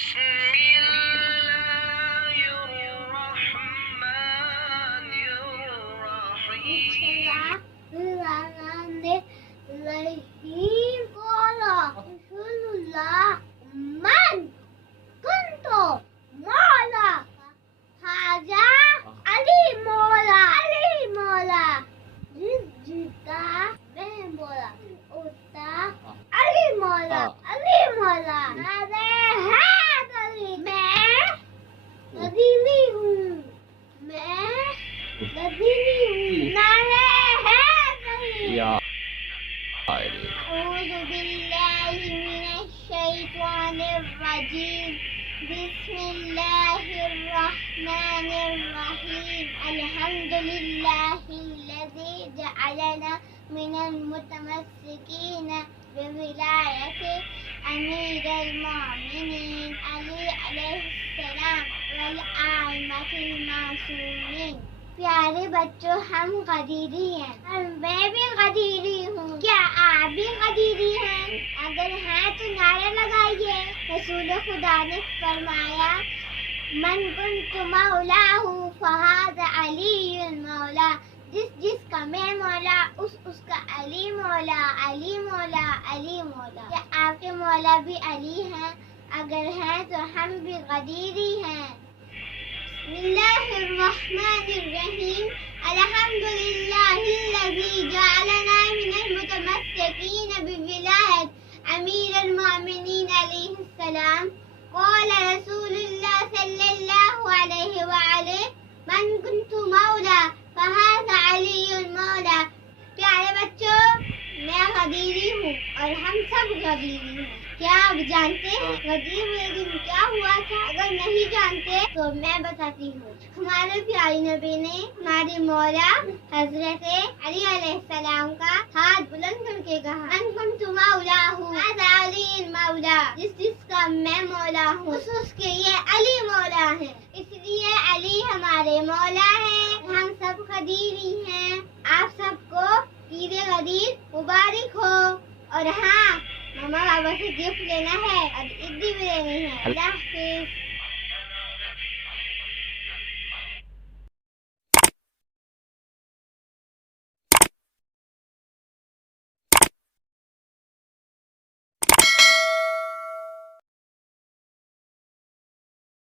बिस्मिल्लाहिर्रहमानिर्रहीम क़ाला रसूलुल्लाह मन कुन्तु मौला हाजा अली मौला जिसका मैं मौला उता अली मौला अरे है अली मैं गदीनी हूँ नारे है अली अऊज़ु बिल्लाहि मिनश शैतानिर रजीम बिस्मिल्लाहिर्रहमानिर्रहीम अल्हम्दुलिल्लाहिल्लज़ी जअलना मिनल मुतमस्सिकीन बिविलायति अमीरुल मोमिनीन अली अलैहिस्सलाम वल आइम्मतिल मासूमीन। प्यारे बच्चों, हम गदीरी हैं और मैं भी गदीरी हूँ। क्या आप भी गदीरी हैं? अगर हैं तो नारे लगाइए। रसूल खुदा ने फरमाया, मन कुन्तु मौलाहु फहाज़ा अलीयुल मौला। जिसका मैं मौला उसका अली मौला। क्या आपके मौला भी अली हैं? अगर हैं तो हम भी गदीरी हैं। बिस्मिल्लाहिर्रहमानिर्रहीम अल्हम्दुलिल्लाहिल्लज़ी जअलना मिनल मुतमस्सिकीन बिविलायत अमीरुल मोमिनीन अलैहिस्सलाम क़ाला रसूलुल्लाह सल्लल्लाहु अलैहि वसल्लम मन कुन्तु मौला फहाज़ा अलीयुल मौला। प्यारे बच्चों, मैं गदीरी हूँ और हम सब गदीरी हैं। क्या आप जानते हैं गदीर में दिन क्या हुआ था? अगर नहीं जानते तो मैं बताती हूँ। हमारे प्यारे नबी ने हमारे मौला हजरत अली अलैहिस्सलाम का हाथ बुलंद करके कहा, मन कुन्तु मौलाहु फहाज़ा अलीयुल मौला। जिसका मैं मौला हूँ उसके ये अली मौला है। इसलिए अली हमारे मौला है। हम सब गदीरी हैं। आप सबको ईद गदीर मुबारक हो। और हाँ, मामा बाबा से गिफ्ट लेना है और ईद भी लेनी है। अल्लाह हाफिज़।